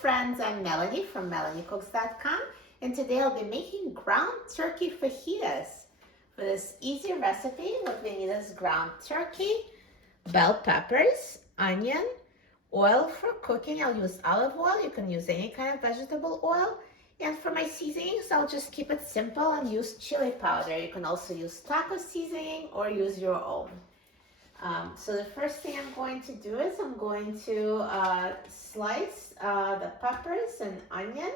friends, I'm Melanie from melaniecooks.com, and today I'll be making ground turkey fajitas. For this easy recipe, what we need is ground turkey, bell peppers, onion, oil for cooking. I'll use olive oil. You can use any kind of vegetable oil. And for my seasonings, I'll just keep it simple and use chili powder. You can also use taco seasoning or use your own. So the first thing I'm going to do is I'm going to slice the peppers and onion,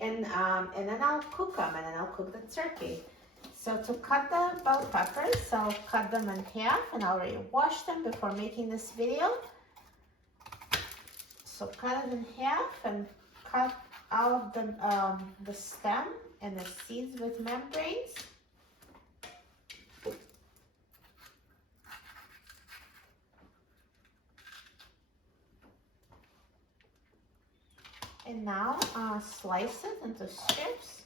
and then I'll cook them, and then I'll cook the turkey. So to cut the bell peppers, I'll cut them in half, and I already washed them before making this video. So cut it in half and cut out the stem and the seeds with membranes. And now slice it into strips.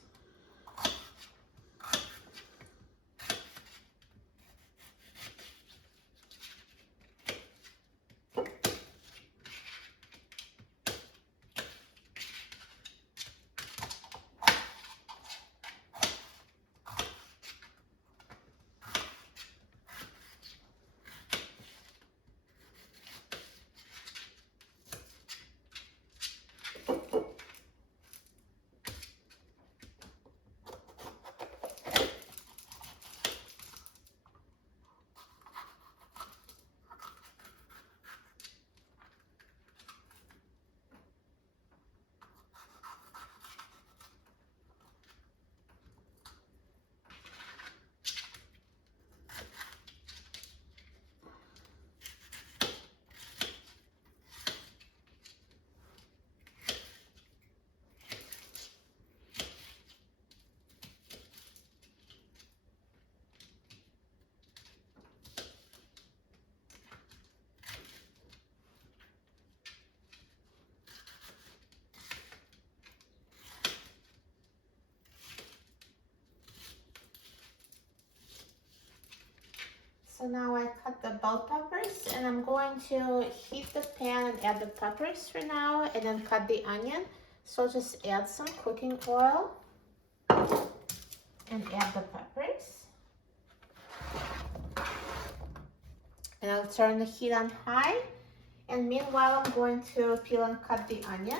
So now I cut the bell peppers, and I'm going to heat the pan and add the peppers for now, and then cut the onion. So just add some cooking oil and add the peppers. And I'll turn the heat on high. And meanwhile, I'm going to peel and cut the onion.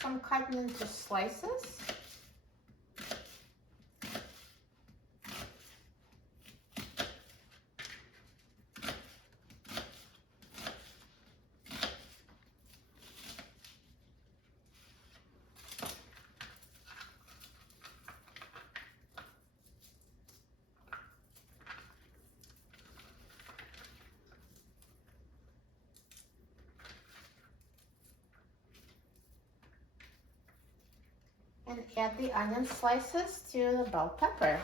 So I'm cutting into slices. And add the onion slices to the bell pepper.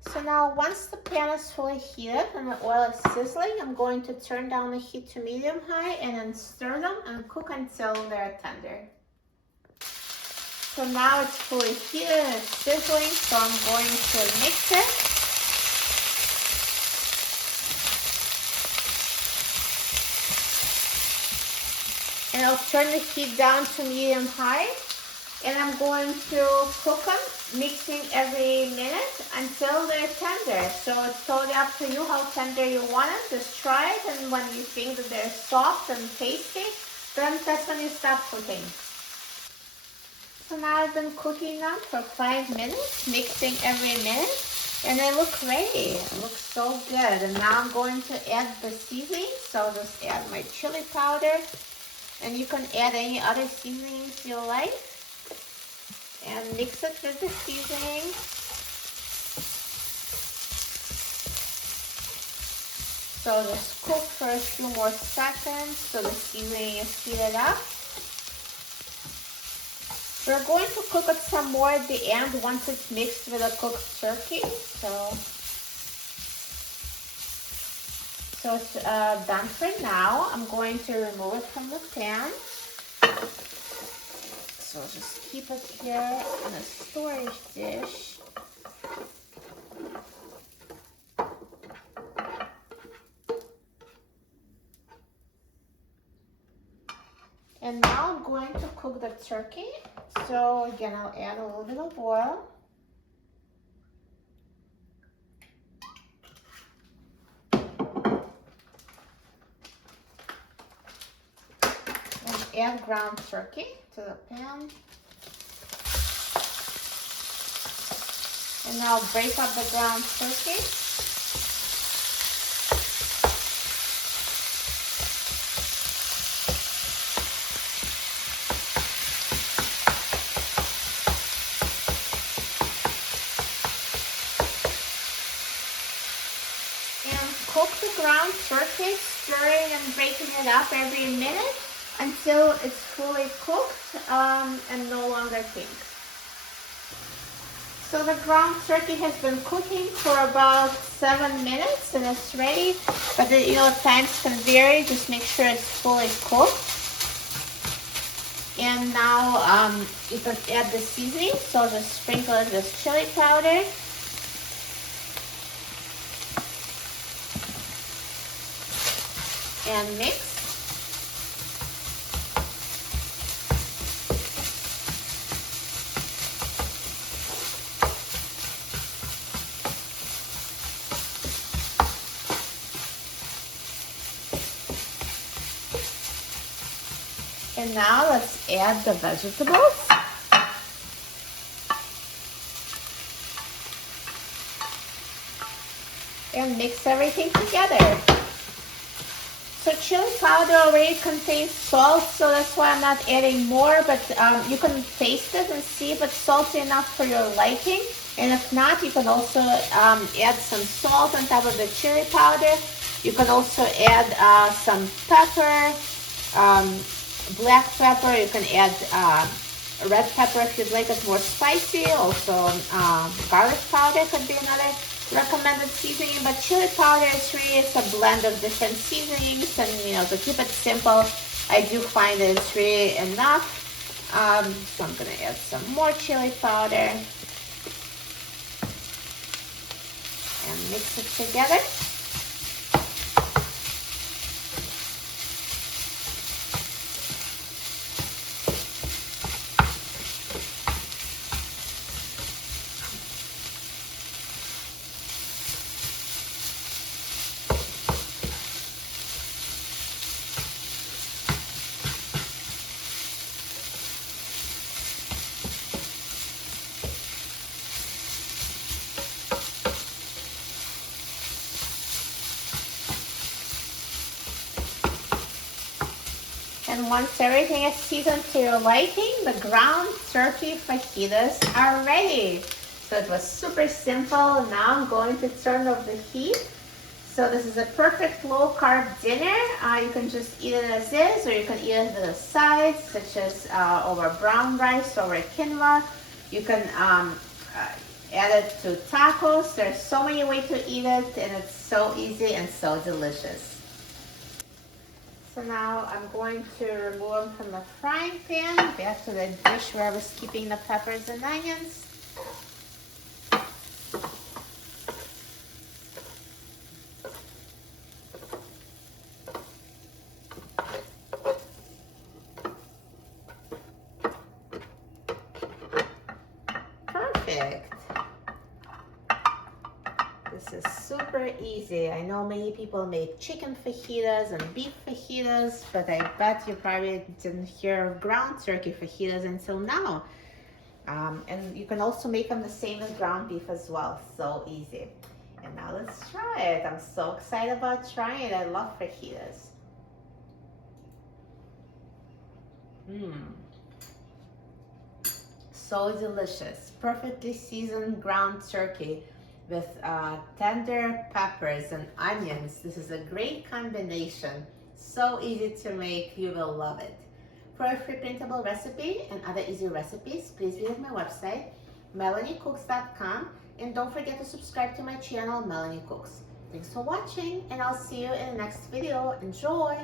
So now once the pan is fully heated and the oil is sizzling, I'm going to turn down the heat to medium high and then stir them and cook until they're tender. So now it's fully heated and it's sizzling, so I'm going to mix it. And I'll turn the heat down to medium high. And I'm going to cook them, mixing every minute until they're tender. So it's totally up to you how tender you want it. Just try it, and when you think that they're soft and tasty, then that's when you stop cooking. So now I've been cooking them for 5 minutes, mixing every minute, and they look ready. It looks so good. And now I'm going to add the seasoning. So I'll just add my chili powder, and you can add any other seasonings you like. And mix it with the seasoning. So just cook for a few more seconds so the seasoning is heated up. We're going to cook it some more at the end once it's mixed with the cooked turkey. So it's done for now. I'm going to remove it from the pan. So I'll just keep it here in a storage dish. And now I'm going to cook the turkey. So again, I'll add a little bit of oil. And add ground turkey to the pan. And now break up the ground turkey. Cook the ground turkey, stirring and breaking it up every minute until it's fully cooked and no longer pink. So the ground turkey has been cooking for about 7 minutes and it's ready. But times can vary. Just make sure it's fully cooked. And now you can add the seasoning. So just sprinkle it with chili powder. And mix. And now let's add the vegetables. And mix everything together. So chili powder already contains salt, so that's why I'm not adding more, but you can taste it and see if it's salty enough for your liking. And if not, you can also add some salt on top of the chili powder. You can also add some pepper, black pepper. You can add red pepper if you'd like it more spicy. Also, garlic powder could be another recommended seasoning, but chili powder is really a blend of different seasonings, and to keep it simple, I do find that it's really enough. So I'm gonna add some more chili powder and mix it together. And once everything is seasoned to your liking, the ground turkey fajitas are ready. So it was super simple. Now I'm going to turn off the heat. So this is a perfect low carb dinner. You can just eat it as is, or you can eat it with a side, such as over brown rice, over quinoa. You can add it to tacos. There's so many ways to eat it, and it's so easy and so delicious. So now I'm going to remove them from the frying pan, back to the dish where I was keeping the peppers and onions. Perfect. This is super easy. I know many people make chicken fajitas and beef fajitas, but I bet you probably didn't hear of ground turkey fajitas until now. And you can also make them the same as ground beef as well. So easy. And now let's try it. I'm so excited about trying it. I love fajitas. So delicious. Perfectly seasoned ground turkey with tender peppers and onions. This is a great combination. So easy to make. You will love it. For a free printable recipe and other easy recipes, please visit my website, melaniecooks.com, and don't forget to subscribe to my channel, Melanie Cooks. Thanks for watching, and I'll see you in the next video. Enjoy!